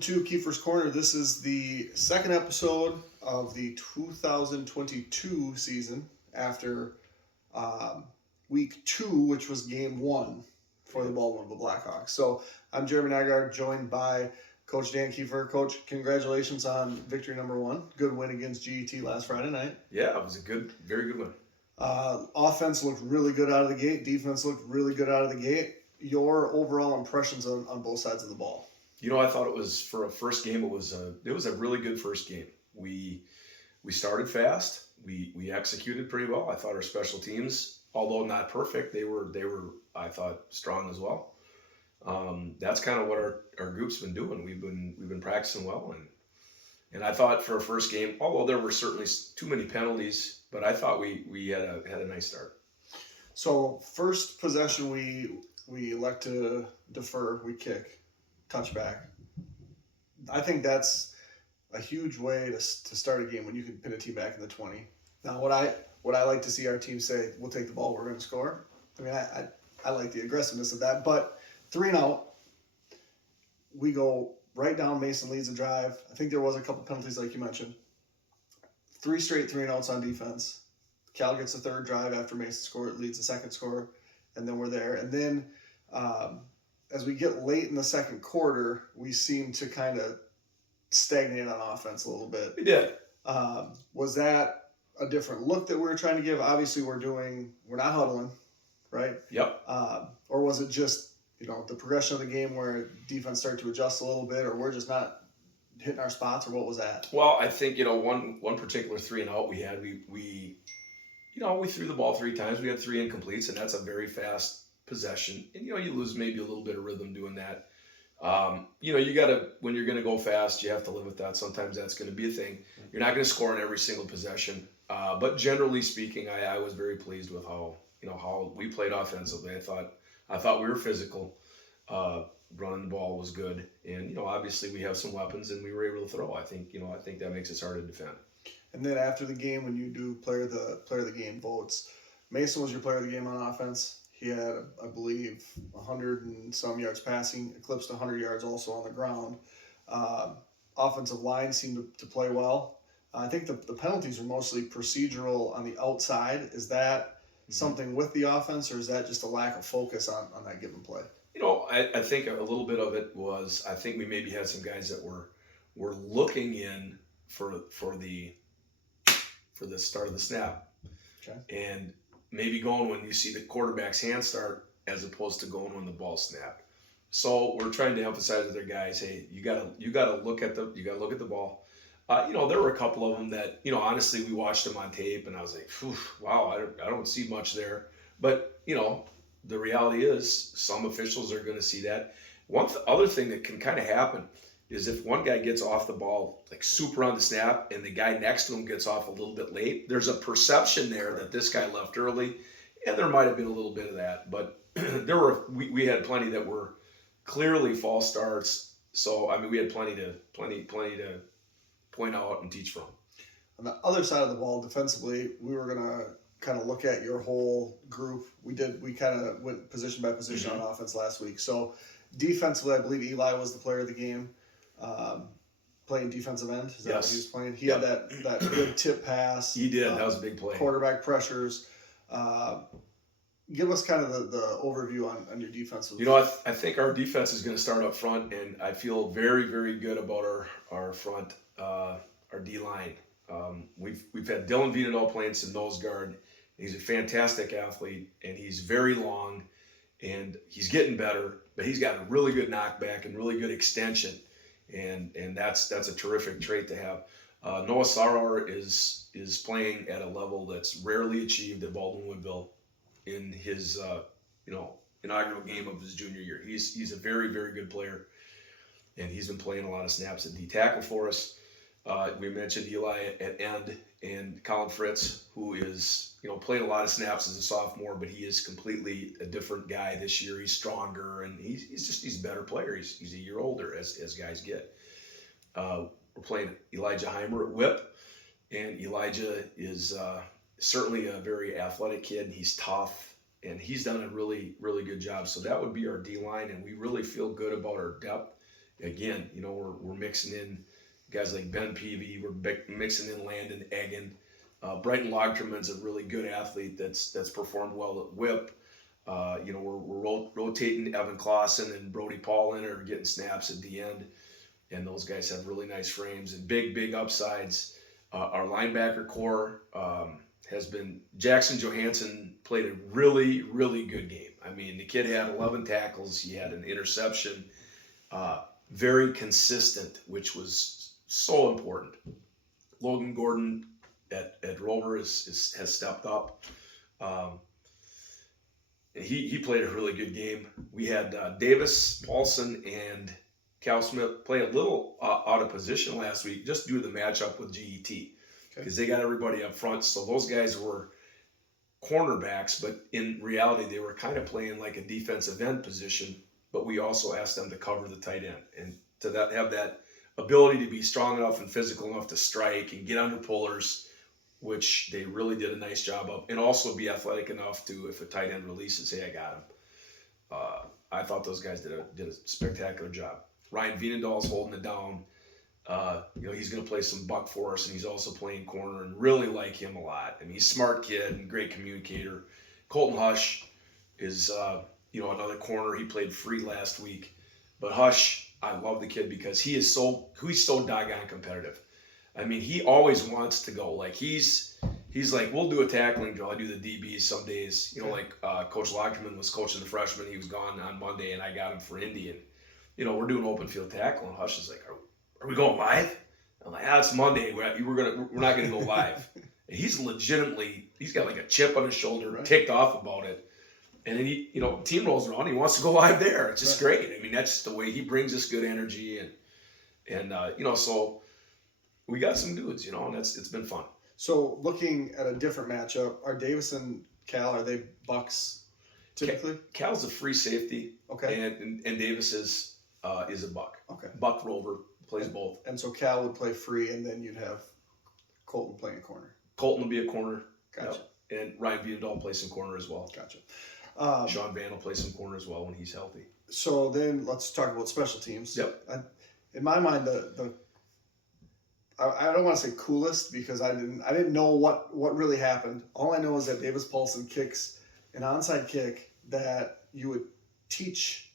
to Keefer's Corner. This is the second episode of the 2022 season after week 2, which was game 1 for the Baltimore Blackhawks. So I'm Jeremy Nygaard, joined by Coach Dan Keefer. Coach, congratulations on victory number 1. Good win against GET last Friday night. Yeah, it was a very good win. Offense looked really good out of the gate. Defense looked really good out of the gate. Your overall impressions on both sides of the ball? You know, I thought it was, for a first game, it was a really good first game. We started fast. We executed pretty well. I thought our special teams, although not perfect, they were I thought strong as well. That's kind of what our group's been doing. We've been practicing well, and I thought for a first game, although there were certainly too many penalties, but I thought we had a nice start. So first possession, we elect to defer. We kick. Touchback. I think that's a huge way to start a game when you can pin a team back in the 20. Now, what I like to see our team say, we'll take the ball, we're going to score. I mean, I like the aggressiveness of that. But 3 and out, we go right down. Mason leads the drive. I think there was a couple penalties like you mentioned. 3 straight 3 and outs on defense. Cal gets the third drive after Mason scored, leads the second score, and then we're there. And then as we get late in the second quarter, we seem to kind of stagnate on offense a little bit. We did. Was that a different look that we were trying to give? Obviously, we're not huddling, right? Yep. Or was it just, the progression of the game where defense started to adjust a little bit, or we're just not hitting our spots, or what was that? Well, I think, one particular 3 and out we had, we threw the ball 3 times. We had 3 incompletes, and that's a very fast possession, and you lose maybe a little bit of rhythm doing that. You gotta, when you're gonna go fast, you have to live with that. Sometimes that's gonna be a thing. You're not gonna score in every single possession, but generally speaking, I was very pleased with how we played offensively. I thought we were physical. Running the ball was good, and obviously we have some weapons, and we were able to throw. I think that makes us hard to defend. And then after the game, when you do player of the game votes, Mason was your player of the game on offense. He had, I believe, 100 and some yards passing, eclipsed 100 yards also on the ground. Offensive line seemed to play well. I think the penalties are mostly procedural on the outside. Is that something with the offense, or is that just a lack of focus on that given play? I think a little bit of it was, I think we maybe had some guys that were looking in for the start of the snap. Okay. And maybe going when you see the quarterback's hand start, as opposed to going when the ball snapped. So we're trying to emphasize with their guys, hey, you gotta look at the ball. There were a couple of them that, honestly, we watched them on tape, and I was like, wow, I don't see much there. But the reality is, some officials are going to see that. One other thing that can kind of happen is if one guy gets off the ball like super on the snap, and the guy next to him gets off a little bit late, there's a perception there that this guy left early, and there might have been a little bit of that. But we had plenty that were clearly false starts. So I mean, we had plenty to point out and teach from. On the other side of the ball, defensively, we were gonna kind of look at your whole group. We kind of went position by position on offense last week. So defensively, I believe Eli was the player of the game. Playing defensive end. Is that what he was playing? He had that good tip pass. He did. That was a big play. Quarterback pressures. Give us kind of the overview on your defensive. I think our defense is going to start up front, and I feel very, very good about our front, our D line. We've had Dylan Viadol playing some nose guard. He's a fantastic athlete, and he's very long, and he's getting better. But he's got a really good knockback and really good extension. And that's a terrific trait to have. Noah Sauer is playing at a level that's rarely achieved at Baldwin Woodville in his inaugural game of his junior year. He's a very, very good player, and he's been playing a lot of snaps at D tackle for us. We mentioned Eli at end, and Colin Fritz, who is playing a lot of snaps as a sophomore, but he is completely a different guy this year. He's stronger, and he's a better player. He's a year older as guys get. We're playing Elijah Heimer at whip, and Elijah is certainly a very athletic kid. He's tough, and he's done a really, really good job. So that would be our D line, and we really feel good about our depth again, we're mixing in guys like Ben Peavy. We're mixing in Landon Egan. Brighton Logterman's a really good athlete that's performed well at whip. We're rotating Evan Clausen and Brody Paulin are getting snaps at the end, and those guys have really nice frames and big upsides. Our linebacker core has been Jackson Johansson played a really good game. I mean, the kid had 11 tackles. He had an interception. Very consistent, which was so important. Logan Gordon at Rover has stepped up. He played a really good game. We had Davis, Paulson, and Cal Smith play a little out of position last week just due to the matchup with GET because they got everybody up front. So those guys were cornerbacks, but in reality, they were kind of playing like a defensive end position. But we also asked them to cover the tight end and to have that ability to be strong enough and physical enough to strike and get under pullers, which they really did a nice job of, and also be athletic enough to, if a tight end releases, hey, I got him. I thought those guys did a spectacular job. Ryan Vienendahl's holding it down. He's going to play some buck for us, and he's also playing corner, and really like him a lot. I mean, he's a smart kid and great communicator. Colton Hush is, another corner. He played free last week. But Hush, I love the kid because he's so doggone competitive. I mean, he always wants to go. Like, he's like, we'll do a tackling drill. I do the DBs some days. Like Coach Lockman was coaching the freshman. He was gone on Monday, and I got him for Indy. And, we're doing open field tackle, and Hush is like, are we going live? I'm like, it's Monday. We're not going to go live. And he's got like a chip on his shoulder, ticked off about it. And then team rolls around. He wants to go live there. It's just great. I mean, that's just the way he brings us good energy, and so we got some dudes, and it's been fun. So looking at a different matchup, are Davis and Cal, are they bucks typically? Cal's a free safety. Okay. And Davis is a buck. Okay. Buck Rover plays both. And so Cal would play free, and then you'd have Colton playing a corner. Colton will be a corner. Gotcha. Yep. And Ryan Vienendahl plays some corner as well. Gotcha. Sean Van will play some corner as well when he's healthy. So then let's talk about special teams. Yep. In my mind, I don't want to say coolest because I didn't know what really happened. All I know is that Davis Paulson kicks an onside kick that you would teach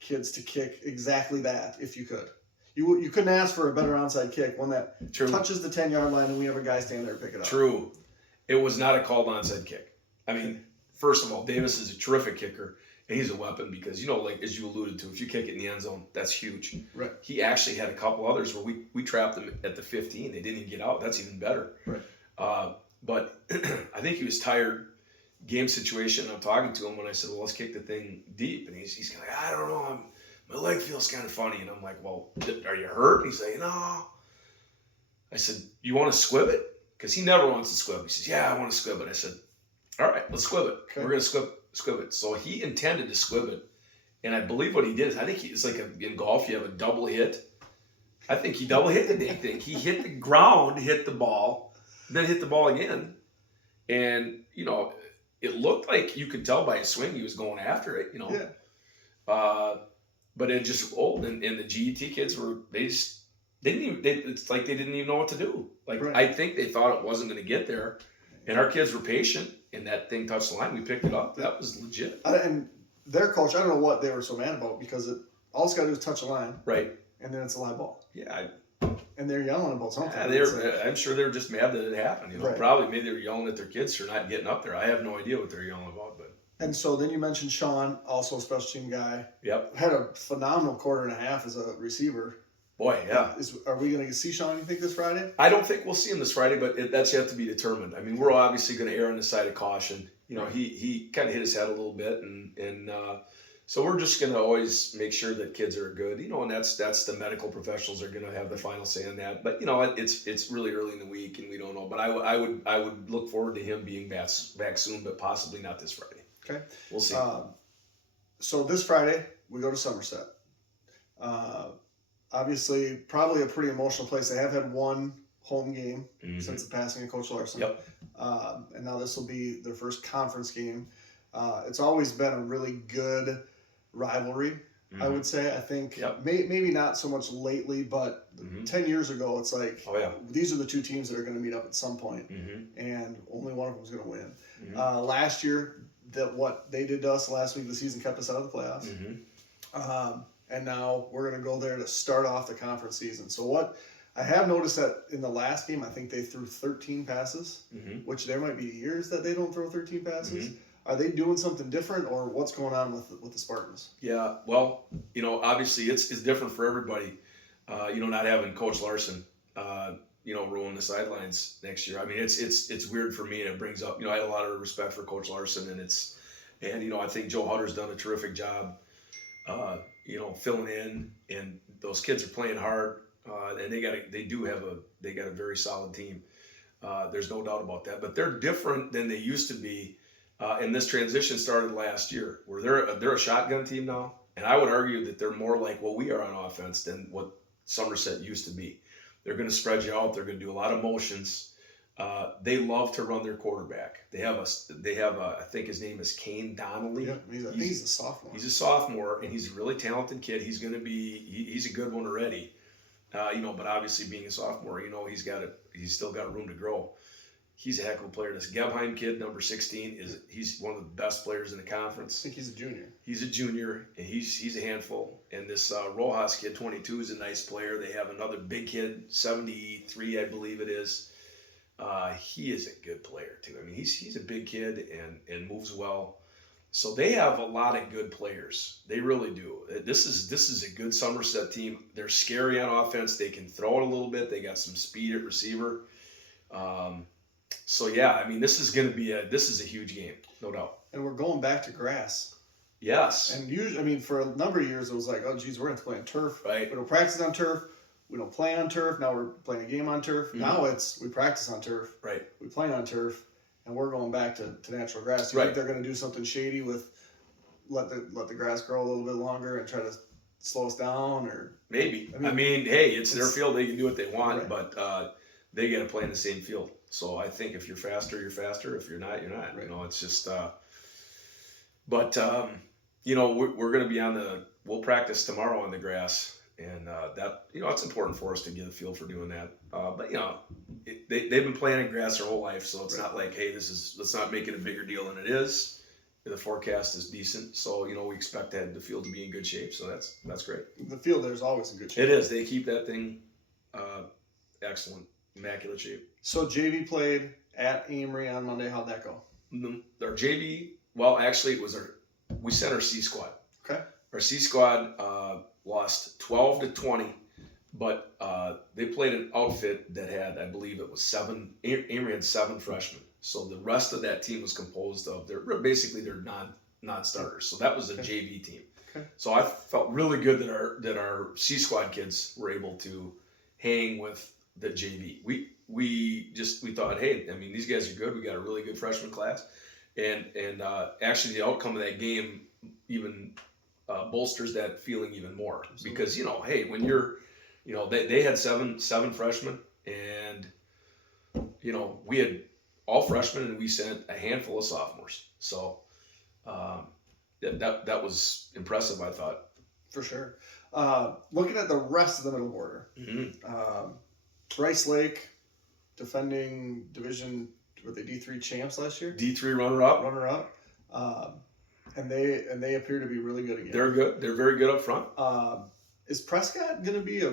kids to kick exactly that if you could. You couldn't ask for a better onside kick, one that touches the 10-yard line and we have a guy stand there and pick it up. True. It was not a called onside kick. I mean, first of all, Davis is a terrific kicker, and he's a weapon because, like as you alluded to, if you kick it in the end zone, that's huge. Right. He actually had a couple others where we trapped them at the 15. They didn't even get out. That's even better. Right. But I think he was tired. Game situation. I'm talking to him when I said, well, let's kick the thing deep. And he's kind of like, I don't know. My leg feels kind of funny. And I'm like, well, are you hurt? And he's like, no. I said, you want to squib it? Because he never wants to squib. He says, yeah, I want to squib it. I said, all right, let's squib it. Okay. We're going to squib it. So he intended to squib it. And I believe what he did is, I think it's like in golf, you have a double hit. I think he double hit the dang thing. He hit the ground, hit the ball, then hit the ball again. And, it looked like you could tell by his swing he was going after it, Yeah. But it just rolled. And the GET kids it's like they didn't even know what to do. Like, right. I think they thought it wasn't going to get there. And our kids were patient, and that thing touched the line. We picked it up. That was legit. And their coach, I don't know what they were so mad about because all it's got to do is touch the line. Right. And then it's a live ball. Yeah. And they're yelling about something. Yeah, I'm sure they were just mad that it happened. Right. Probably maybe they were yelling at their kids for not getting up there. I have no idea what they're yelling about. But. And so then you mentioned Sean, also a special team guy. Yep. Had a phenomenal quarter and a half as a receiver. Boy, yeah. Are we going to see Sean, you think, this Friday? I don't think we'll see him this Friday, but that's yet to be determined. I mean, we're obviously going to err on the side of caution. He kind of hit his head a little bit, and so we're just going to always make sure that kids are good, and that's the medical professionals are going to have the final say on that. But it's really early in the week, and we don't know. But I would look forward to him being back soon, but possibly not this Friday. Okay, we'll see. So this Friday we go to Somerset. Obviously, probably a pretty emotional place. They have had one home game since the passing of Coach Larson. Yep. And now this will be their first conference game. It's always been a really good rivalry. I would say. I think Yep. maybe not so much lately, but 10 years ago, it's like, Oh, yeah. these are the two teams that are going to meet up at some point, and only one of them is going to win. Last year, what they did to us last week of the season kept us out of the playoffs. And now we're going to go there to start off the conference season. So what I have noticed that in the last game, I think they threw 13 passes, which there might be years that they don't throw 13 passes. Are they doing something different, or what's going on with the Spartans? Yeah, well, obviously it's different for everybody. Not having Coach Larson, ruling the sidelines next year. I mean, it's weird for me, and it brings up, I had a lot of respect for Coach Larson, and I think Joe Hutter's done a terrific job, filling in, and those kids are playing hard, and they got a very solid team. There's no doubt about that, but they're different than they used to be. And this transition started last year, where they're a shotgun team now, and I would argue that they're more like what we are on offense than what Somerset used to be. They're going to spread you out. They're going to do a lot of motions. They love to run their quarterback. They have I think his name is Kane Donnelly. Yeah, I think he's a sophomore. He's a sophomore, and he's a really talented kid. He's going to be he's a good one already. But obviously being a sophomore, he's still got room to grow. He's a heck of a player. This Gebheim kid, number 16, he's one of the best players in the conference. I think he's a junior. He's a junior, and he's a handful. And this Rojas kid, 22, is a nice player. They have another big kid, 73, I believe it is. He is a good player too. I mean, he's a big kid and moves well. So they have a lot of good players. They really do. This is a good Somerset team. They're scary on offense. They can throw it a little bit. They got some speed at receiver. So yeah, I mean, this is a huge game, no doubt. And we're going back to grass. Yes. And usually, for a number of years, it was like, oh, geez, we're going to play on turf. Right. We don't practice on turf. We don't play on turf. Now we're playing a game on turf. Now we practice on turf. Right. We play on turf, and we're going back to natural grass. Do you think they're going to do something shady with let the grass grow a little bit longer and try to slow us down, or maybe? I mean, hey, it's their field. They can do what they want, Right. but they got to play in the same field. So I think if you're faster, you're faster. If you're not, you're not. Right. It's just. We're going to be we'll practice tomorrow on the grass, and that it's important for us to get a feel for doing that. But they've been playing in grass their whole life, so it's not like, hey, let's not make it a bigger deal than it is. The forecast is decent, so we expect the field to be in good shape. So that's great. The field there's always in good shape. It is. They keep that thing excellent, immaculate shape. So JV played at Amery on Monday. How'd that go? Our JV, well, actually, we sent our C squad. Okay. Our C squad lost 12-20, but they played an outfit that had, I believe it was 7. Amery had 7 freshmen. So the rest of that team was composed of their non-starters. So that was a JV team. Okay. So I felt really good that our C squad kids were able to hang with the JV. We thought, hey, I mean, these guys are good. We got a really good freshman class, and actually the outcome of that game even bolsters that feeling even more. Absolutely. Because hey, when you're, they had seven freshmen, and we had all freshmen, and we sent a handful of sophomores. So that was impressive, I thought. For sure. Looking at the rest of the middle border, Rice Lake, defending division, were they D3 champs last year? D3 runner-up. And they appear to be really good again. They're good. They're very good up front. Is Prescott going to be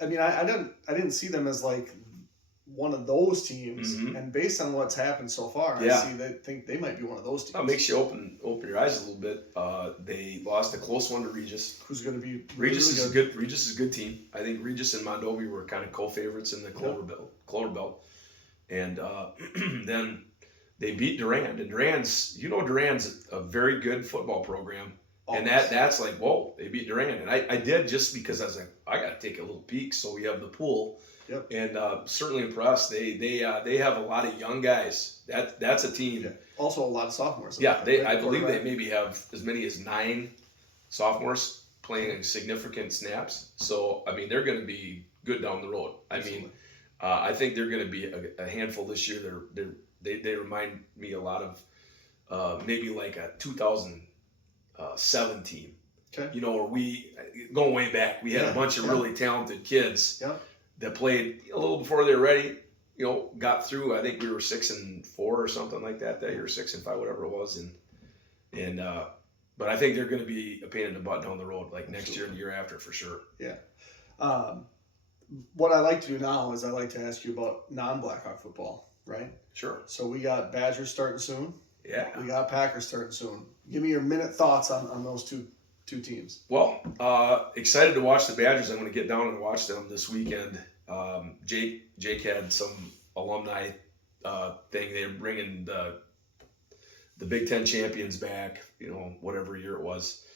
I mean, I didn't see them as like one of those teams, and based on what's happened so far, I think they might be one of those teams. That makes you open your eyes a little bit. They lost a close one to Regis. Who's going to be Regis is good. Regis is a good team. I think Regis and Mondovi were kind of co-favorites in the Clover Belt. And then they beat Durand. And Durand's a very good football program. Always. And that's like, whoa, they beat Durand. And I did, just because I was like, I got to take a little peek. So we have the pool. Yep. And certainly impressed. They have a lot of young guys. That's a team. Yeah. Also a lot of sophomores. Yeah, I believe they maybe have as many as 9 sophomores playing significant snaps. So I mean, they're going to be good down the road. Absolutely. I think they're going to be a handful this year. They remind me a lot of maybe like a 2007 team. Okay. You know, or going way back, we had a bunch of really talented kids that played a little before they were ready. You know, got through. I think we were 6-4 or something like that year, 6-5, whatever it was, and but I think they're going to be a pain in the butt down the road, like next year and the year after for sure. Yeah. What I like to do now is I like to ask you about non-Blackhawk football, right? Sure. So we got Badgers starting soon. Yeah. We got Packers starting soon. Give me your minute thoughts on those two teams. Well, excited to watch the Badgers. I'm going to get down and watch them this weekend. Jake had some alumni thing. They're bringing the Big Ten champions back, you know, whatever year it was.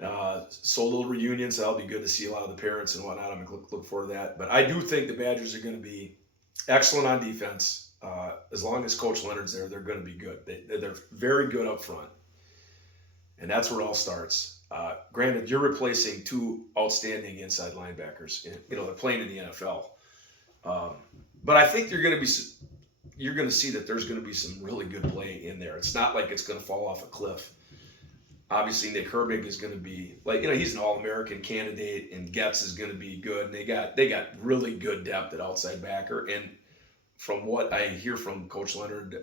So a little reunion, so that'll be good to see a lot of the parents and whatnot. I'm going to look forward to that. But I do think the Badgers are going to be excellent on defense. As long as Coach Leonard's there, they're going to be good. They're very good up front. And that's where it all starts. Granted, you're replacing two outstanding inside linebackers. You know, they're playing in the NFL. But I think you're going to see that there's going to be some really good play in there. It's not like it's going to fall off a cliff. Obviously, Nick Herbig is going to be he's an All-American candidate, and Getz is going to be good. And they got really good depth at outside backer. And from what I hear from Coach Leonard,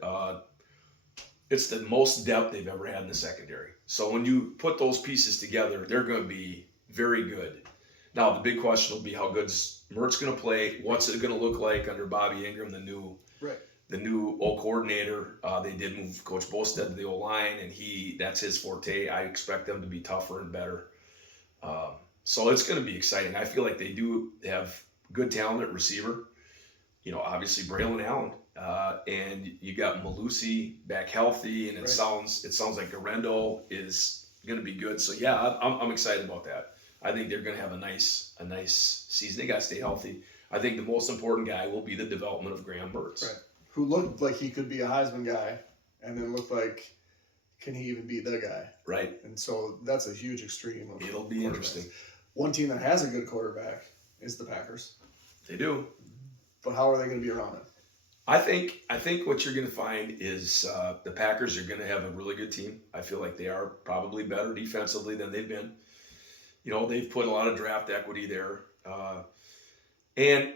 it's the most depth they've ever had in the secondary. So when you put those pieces together, they're going to be very good. Now, the big question will be how good's Mertz going to play? What's it going to look like under Bobby Ingram, the new O coordinator? They did move Coach Bostad to the O line, and that's his forte. I expect them to be tougher and better. So it's going to be exciting. I feel like they do have good talent at receiver. You know, obviously Braylon Allen, and you got Malusi back healthy, and it sounds like Garendo is going to be good. So yeah, I'm excited about that. I think they're going to have a nice season. They got to stay healthy. I think the most important guy will be the development of Graham Mertz, who looked like he could be a Heisman guy, and then looked like, can he even be the guy? Right. And so that's a huge extreme. It'll be interesting. One team that has a good quarterback is the Packers. They do. But how are they going to be around it? I think what you're going to find is the Packers are going to have a really good team. I feel like they are probably better defensively than they've been. You know, they've put a lot of draft equity there. And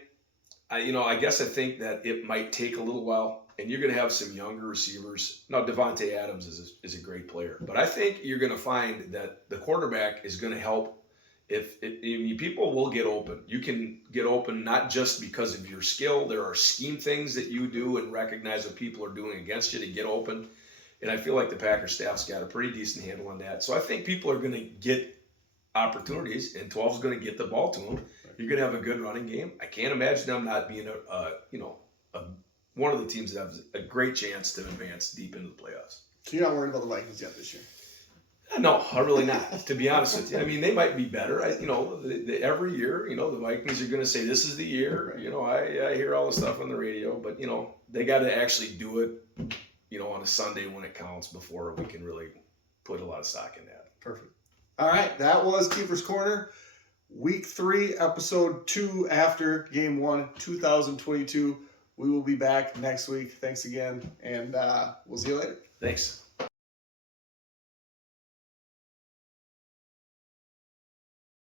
I guess I think that it might take a little while, and you're going to have some younger receivers. Now, Devontae Adams is a great player, but I think you're going to find that the quarterback is going to help. If people will get open, you can get open not just because of your skill. There are scheme things that you do and recognize what people are doing against you to get open. And I feel like the Packers staff's got a pretty decent handle on that. So I think people are going to get opportunities, and 12 is going to get the ball to them. You're going to have a good running game. I can't imagine them not being one of the teams that has a great chance to advance deep into the playoffs. So you're not worried about the Vikings yet this year? No, I'm really not, to be honest with you. I mean, they might be better. Every year, the Vikings are going to say, this is the year. I hear all the stuff on the radio, but, they got to actually do it, on a Sunday when it counts before we can really put a lot of stock in that. Perfect. All right, that was Keefer's Corner, Week 3, Episode 2 after Game 1, 2022. We will be back next week. Thanks again, and we'll see you later. Thanks.